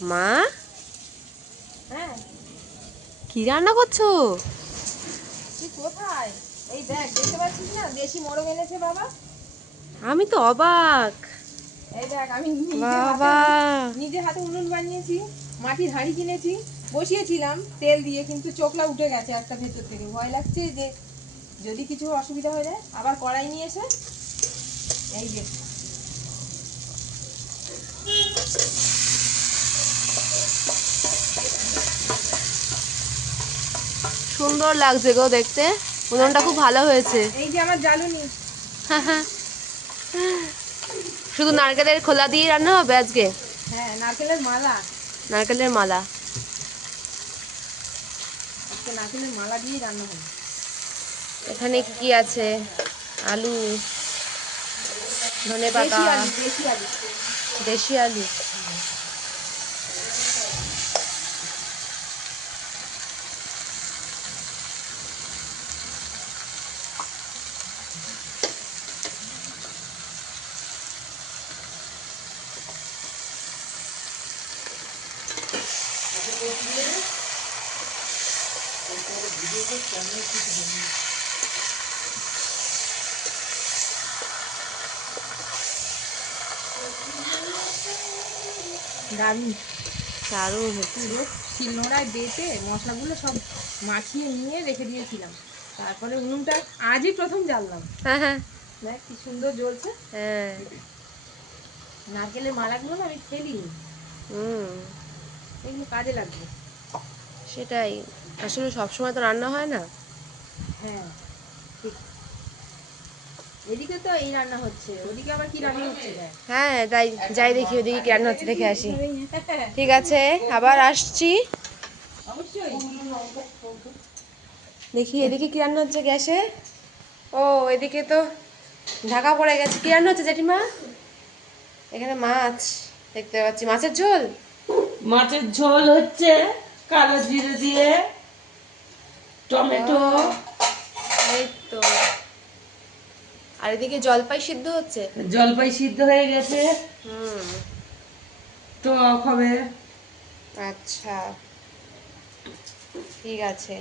মা, হ্যাঁ কি রান্না করছো? তুই কোথায়? এই দেখ, দেখতে পাচ্ছিস না দেশি মোরগ এনেছে বাবা। আমি তো অবাক। এই দেখ, আমি বাবা, নিজে হাতে উনুন বানিয়েছি, মাটির হাঁড়ি কিনেছি, বসিয়েছিলাম তেল দিয়ে, কিন্তু চোখলা উঠে গেছে একটা ভেতর থেকে। ভয় লাগছে যে যদি কিছু অসুবিধা হয়ে যায়। আবার কড়াই নিয়ে এসে এই যে সুন্দর লাগছে গো দেখতে। উনুনটা খুব ভালো হয়েছে। এই যে আমার জ্বালুনি। শুধু নারকেলের খোলা দিয়ে রান্না হবে আজকে? হ্যাঁ, নারকেলের মালা। নারকেলের মালা। আজকে নারকেলের মালা দিয়ে রান্না হবে। এখানে কি আছে? আলু, ধনে পাতা, দেশি আলু, দেশি আলু। দেশি আলু। দারুণ। দারুণ হচ্ছে। পুরো শিলনোড়ায় বেটে মশলাগুলো সব মাখিয়ে নিয়ে রেখে দিয়েছিলাম। তারপরে উনুনটা আজই প্রথম জ্বাললাম। হ্যাঁ হ্যাঁ দেখ কি সুন্দর জ্বলছে। হ্যাঁ। নারকেলের মালাগুলো না আমি ফেলিনি, হুম, এগুলো কাজে লাগবে। সেটাই। আসলে সবসময় তো রান্না হয় না। হ্যাঁ ঠিক। এদিকে তো এই রান্না হচ্ছে, ওদিকে আবার কি রান্না হচ্ছে দেখ। হ্যাঁ, তাই যাই দেখি ওদিকে কি রান্না হচ্ছে, দেখে আসি। ঠিক আছে, আবার আসছি। অবশ্যই। দেখি এদিকে কি রান্না হচ্ছে গ্যাসে। ও, এদিকে তো ঢাকা পড়ে গেছে। কি রান্না হচ্ছে জেঠিমা? এখানে মাছ দেখতে পাচ্ছি। মাছের ঝোল। মাছের ঝোল হচ্ছে কালো জিরে দিয়ে, টমেটো। এই তো। আর এদিকে জলপাই সিদ্ধ হচ্ছে। জলপাই সিদ্ধ হয়ে গেছে, হুম। টক হবে। আচ্ছা, ঠিক আছে।